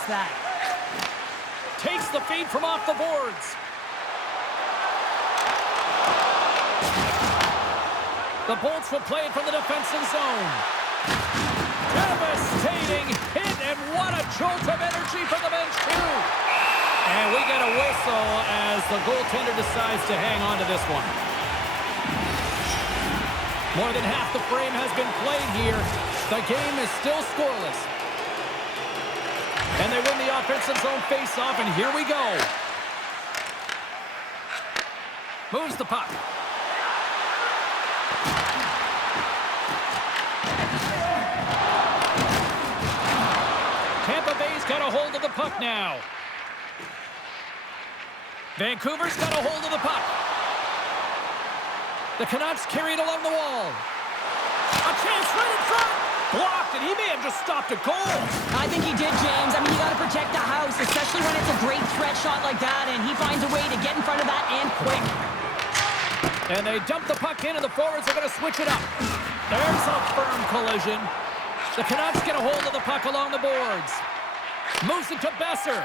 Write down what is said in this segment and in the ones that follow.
past that. Takes the feed from off the boards. The Bolts will play it from the defensive zone. Devastating hit, and what a jolt of energy from the bench, too. And we get a whistle as the goaltender decides to hang on to this one. More than half the frame has been played here. The game is still scoreless. And they win the offensive zone face-off, and here we go. Moves the puck. Tampa Bay's got a hold of the puck now. Vancouver's got a hold of the puck. The Canucks carry it along the wall. A chance right in front. Blocked, and he may have just stopped a goal. I think he did, James. I mean, you got to protect the house, especially when it's a great threat shot like that, and he finds a way to get in front of that and quick. And they dump the puck in, and the forwards are going to switch it up. There's a firm collision. The Canucks get a hold of the puck along the boards. Moves it to Besser.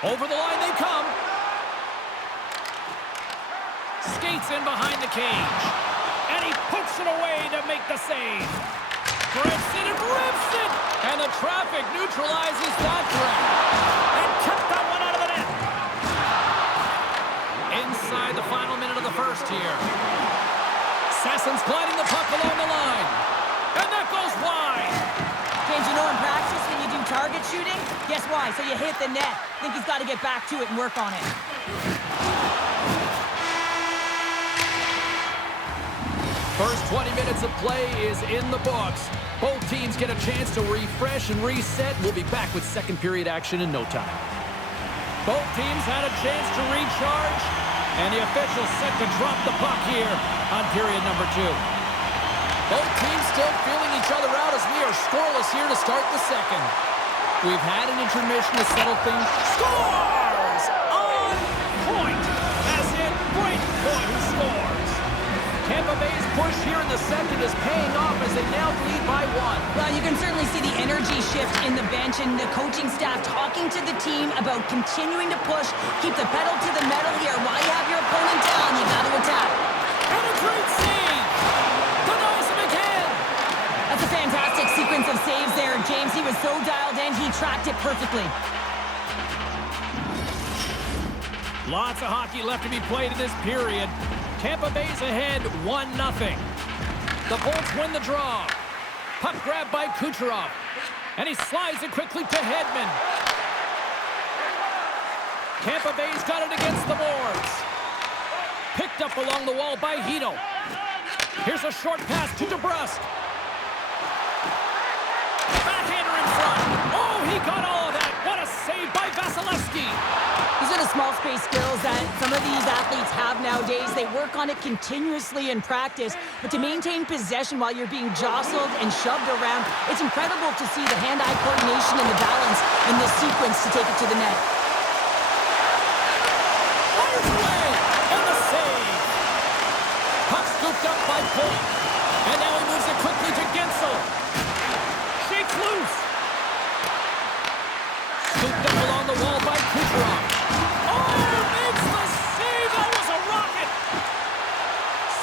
Over the line they come. Skates in behind the cage. And he puts it away to make the save. Grips it and rips it. And the traffic neutralizes that threat. And kept that one out of the net. Inside the final minute of the first here. Sesson's gliding the puck along the line. And that goes wide. James, you know in practice when you do target shooting, guess why? So you hit the net. I think he's got to get back to it and work on it. First 20 minutes of play is in the books. Both teams get a chance to refresh and reset. We'll be back with second period action in no time. Both teams had a chance to recharge, and the officials set to drop the puck here on period number 2. Both teams still feeling each other out as we are scoreless here to start the second. We've had an intermission to settle things. Scores! On point! As in, great point who scores. Tampa Bay's push here in the second is paying off as they now lead by 1. Well, you can certainly see the energy shift in the bench and the coaching staff talking to the team about continuing to push, keep the pedal to the metal here. While you have your opponent down, you got to attack. And a great save! Denies him again! That's a fantastic sequence of saves there, James. He was so dialed in, he tracked it perfectly. Lots of hockey left to be played in this period. Tampa Bay's ahead 1-0. The Bolts win the draw. Puck grabbed by Kucherov. And he slides it quickly to Hedman. Tampa Bay's got it against the boards. Picked up along the wall by Hito. Here's a short pass to DeBrusque. Backhander in front. Oh, he got all of that. What a save by Vasilevsky. These are the small space skills that some of these athletes have nowadays. They work on it continuously in practice, but to maintain possession while you're being jostled and shoved around, it's incredible to see the hand-eye coordination and the balance in this sequence to take it to the net. Fires away, and the save. Puck scooped up by Point, and now he moves it quickly to Gensel. Shakes loose. Scooped up along the wall by Kucherov. Makes the save! That was a rocket!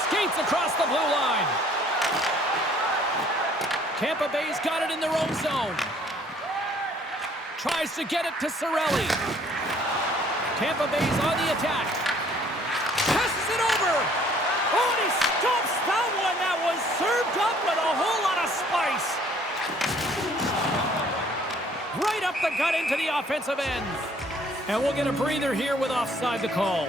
Skates across the blue line. Tampa Bay's got it in their own zone. Tries to get it to Cirelli. Tampa Bay's on the attack. Passes it over! Oh, and he stomps that one! That was served up with a whole lot of spice. Right up the gut into the offensive end. And we'll get a breather here with offside the call.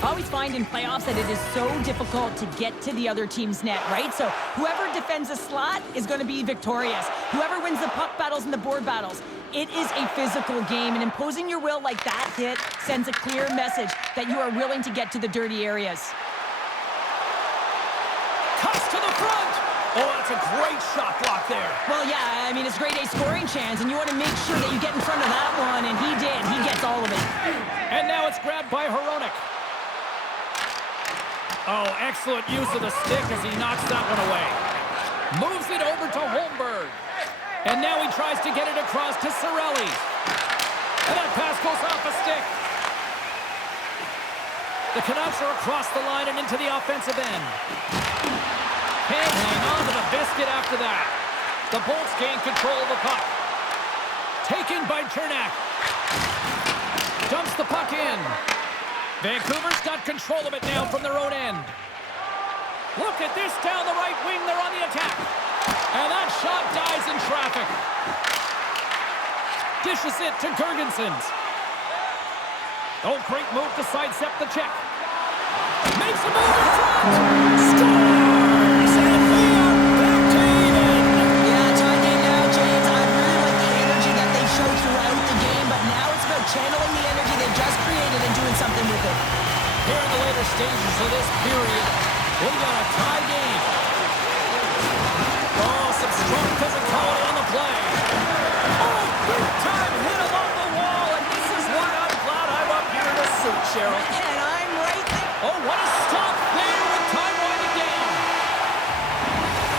I always find in playoffs that it is so difficult to get to the other team's net, right? So whoever defends a slot is going to be victorious. Whoever wins the puck battles and the board battles. It is a physical game, and imposing your will like that hit sends a clear message that you are willing to get to the dirty areas. Cuts to the front. Oh, that's a great shot block there. Well, yeah, I mean, it's grade A scoring chance, and you want to make sure that you get in front of that one, and he did. He gets all of it. And now it's grabbed by Hronek. Oh, excellent use of the stick as he knocks that one away. Moves it over to Holmberg. And now he tries to get it across to Cirelli. And that pass goes off a stick. The Canucks are across the line and into the offensive end. Can't hang on to the biscuit after that. The Bolts gain control of the puck. Taken by Chernak. Dumps the puck in. Vancouver's got control of it now from their own end. Look at this down the right wing. They're on the attack. And that shot dies in traffic. Dishes it to Girgensons. Oh, great move to sidestep the check. Makes a move in front. Scores! And we are back to even. Yeah, tie game now, James. I really like the energy that they showed throughout the game, but now it's about channeling the energy they just created and doing something with it. Here in the later stages of this period, we got a tie game. Oh, some strong physicality on the play. Oh, big time hit along the wall, and this is why I'm glad I'm up here in a suit, Cheryl. And I'm right there. Oh, what a stop there with time winding down.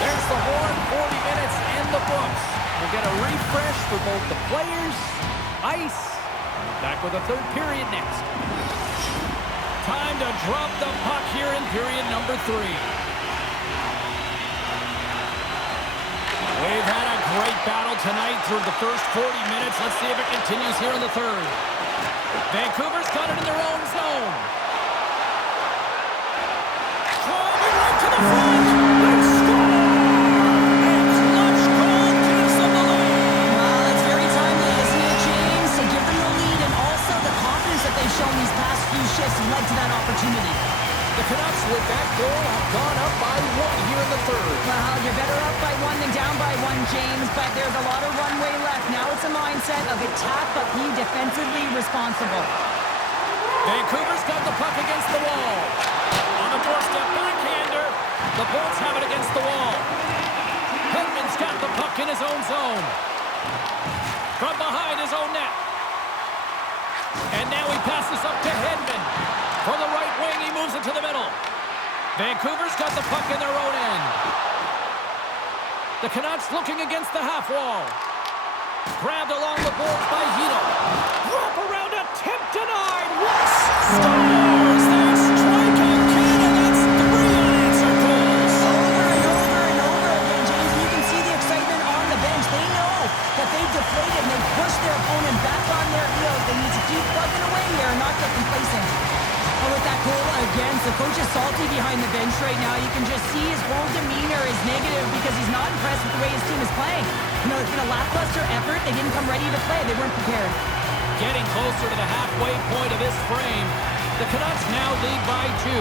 There's the horn, 40 minutes in the books. We'll get a refresh for both the players, ice, and back with a third period next. Time to drop the puck here in period number 3. We've had a great battle tonight through the first 40 minutes. Let's see if it continues here in the third. Vancouver's got it in their own zone. Driving right to the front. They score! A clutch goal gives them the lead. Well, it's very timely, isn't it, James? To give them the lead and also the confidence that they've shown these past few shifts led to that opportunity. The Canucks with that goal have gone up by 1 here in the third. Well, you're better up by 1 than down by 1, James, but there's a lot of runway left. Now it's a mindset of attack, but be defensively responsible. Vancouver's got the puck against the wall. On the doorstep, backhander. The Bolts have it against the wall. Hedman's got the puck in his own zone. From behind his own net. And now he passes up to Hedman. From the right wing, he moves it to the middle. Vancouver's got the puck in their own end. The Canucks looking against the half wall. Grabbed along the boards by Hito. Wrap around, attempt denied. West scores! They strike again, and that's 3 unanswered goals. Over and over and over again, James. You can see the excitement on the bench. They know that they've deflated and they've pushed their opponent back on their heels. They need to keep plugging away here and not get complacent. Oh, with that goal against, the coach is salty behind the bench right now. You can just see his whole demeanor is negative because he's not impressed with the way his team is playing. You know, it's been a lackluster effort. They didn't come ready to play. They weren't prepared. Getting closer to the halfway point of this frame, the Canucks now lead by 2.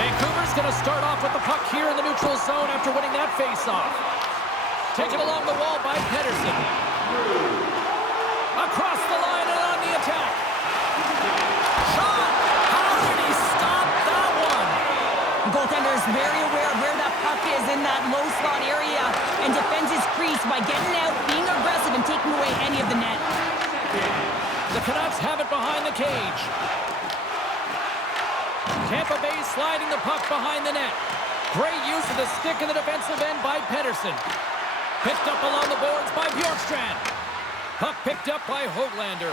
Vancouver's going to start off with the puck here in the neutral zone after winning that face-off. Taken along the wall by Pettersson. Across the line and on the attack. Shot! How did he stop that one? The goaltender is very aware of where that puck is in that low slot area and defends his crease by getting out, being aggressive, and taking away any of the net. The Canucks have it behind the cage. Tampa Bay sliding the puck behind the net. Great use of the stick in the defensive end by Pettersson. Picked up along the boards by Bjorkstrand. Puck picked up by Höglander.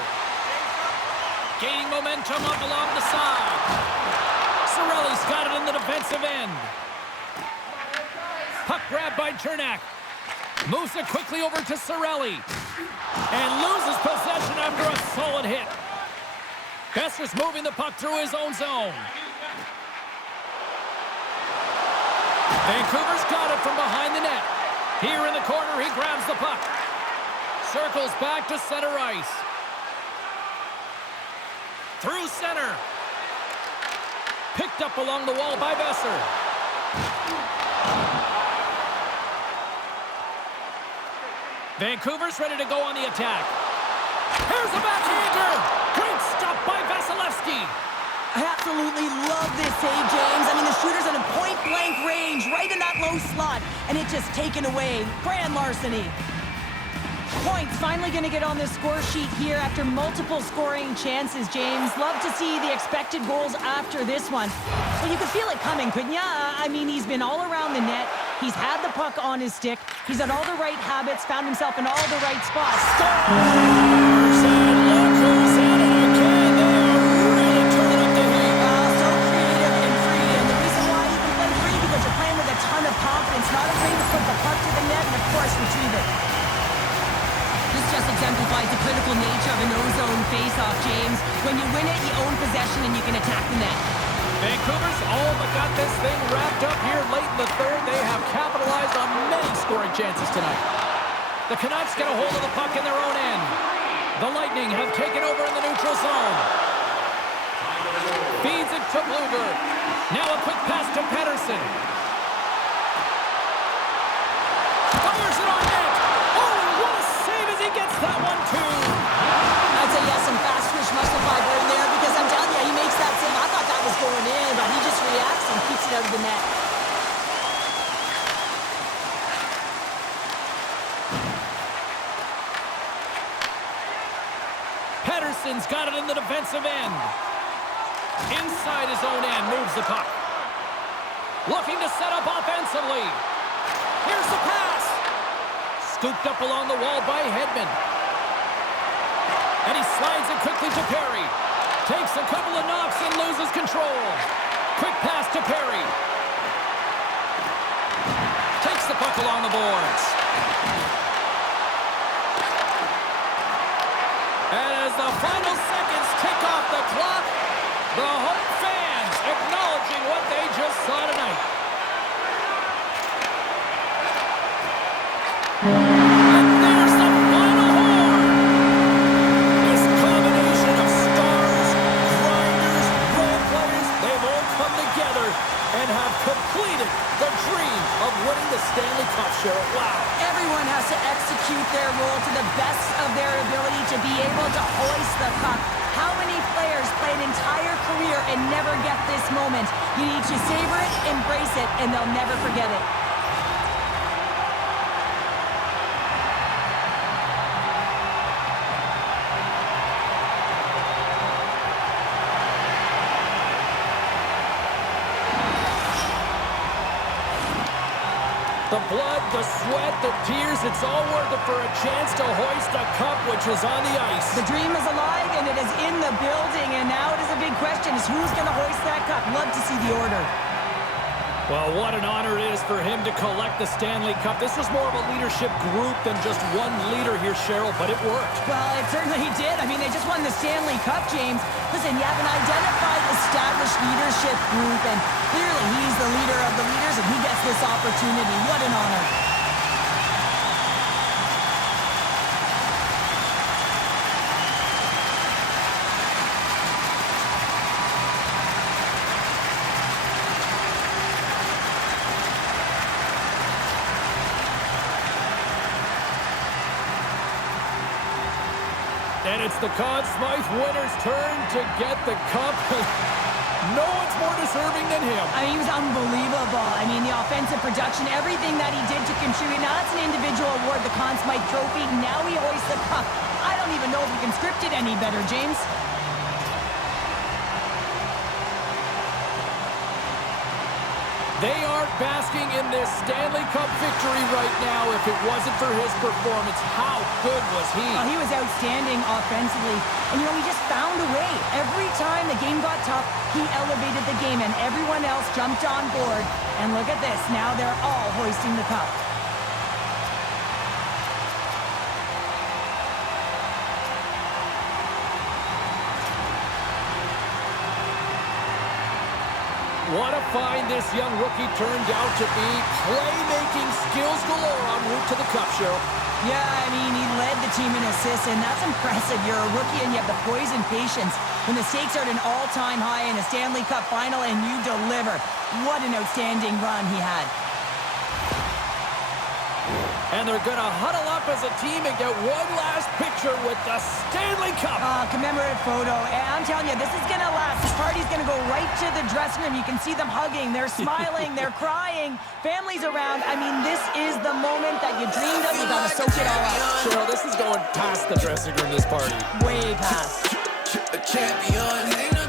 Gaining momentum up along the side. Cirelli's got it in the defensive end. Puck grabbed by Chernak. Moves it quickly over to Cirelli. And loses possession after a solid hit. Besser's moving the puck through his own zone. Vancouver's got it from behind the net. Here in the corner, he grabs the puck. Circles back to center ice. Through center. Picked up along the wall by Besser. Vancouver's ready to go on the attack. Here's the backhander. Great stop by Vasilevsky. I absolutely love this save, James. I mean, the shooter's in a point-blank range, right in that low slot, and it's just taken away. Grand larceny. points finally going to get on the score sheet here after multiple scoring chances, James. Love to see the expected goals after this one. Well, you could feel it coming, couldn't you? I mean, he's been all around the net. He's had the puck on his stick. He's had all the right habits, found himself in all the right spots. Scores! And look who's in it again. They are really turning up the heat. So creative and free. And the reason why you can play free, because you're playing with a ton of confidence, not afraid to put the puck to the net and, of course, retrieve it. This just exemplifies the critical nature of an O-zone face-off, James. When you win it, you own possession and you can attack the net. Vancouver's all but got this thing wrapped up here late in the third. They have capitalized on many scoring chances tonight. The Canucks get a hold of the puck in their own end. The Lightning have taken over in the neutral zone. Feeds it to Blueberg. Now a quick pass to Pettersson. Fires it on net. Oh, what a save as he gets that one, too. I'd say yes, some fast twitch muscle fiber in there, because I'm telling you, he makes that save. I thought that was going in, but he just reacts and keeps it out of the net. Pettersson's got it in the defensive end. Inside his own end, moves the puck. Looking to set up offensively. Here's the pass. Scooped up along the wall by Hedman. And he slides it quickly to Perry. Takes a couple of knocks and loses control. Quick pass to Perry. Takes the puck along the boards. And as the final seconds tick off the clock, the home fans acknowledging what they just saw tonight. And there's the final horn. This combination of stars, grinders, role players, they've all come together and have completed the dream of winning the Stanley Cup, Cheryl. Wow. Everyone has to execute their role to the best of their ability to be able to hoist the puck. How many players play an entire career and never get this moment? You need to savor it, embrace it, and they'll never forget it. The blood, the sweat, the tears, it's all worth it for a chance to hoist a cup which was on the ice. The dream is alive, and it is in the building, and now it is a big question, is who's going to hoist that cup? Love to see the order. Well, what an honor it is for him to collect the Stanley Cup. This was more of a leadership group than just one leader here, Cheryl, but it worked. Well, it certainly did. I mean, they just won the Stanley Cup, James. Listen, you have an identified, established leadership group, and clearly he's the leader of the leaders, and he gets this opportunity. What an honor. And it's the Conn Smythe winner's turn to get the cup. No one's more deserving than him. I mean, he was unbelievable. I mean, the offensive production, everything that he did to contribute. Now, that's an individual award, the Conn Smythe Trophy. Now he hoists the cup. I don't even know if we can script it any better, James. They are basking in this Stanley Cup victory right now. If it wasn't for his performance, how good was he? Oh, he was outstanding offensively. And, you know, he just found a way. Every time the game got tough, he elevated the game, and everyone else jumped on board. And look at this. Now they're all hoisting the cup. What a find this young rookie turned out to be. Playmaking skills galore en route to the cup, Cheryl. Yeah, I mean, he led the team in assists, and that's impressive. You're a rookie, and you have the poise and patience. When the stakes are at an all-time high in a Stanley Cup final, and you deliver. What an outstanding run he had. And they're going to huddle up as a team and get one last picture with the Stanley Cup. Commemorative photo. And I'm telling you, this is going to last. This party's going to go right to the dressing room. You can see them hugging. They're smiling. They're crying. Families around. I mean, this is the moment that you dreamed of. You got to soak it all up. Cheryl, this is going going past the dressing room this party. Way past. A champion.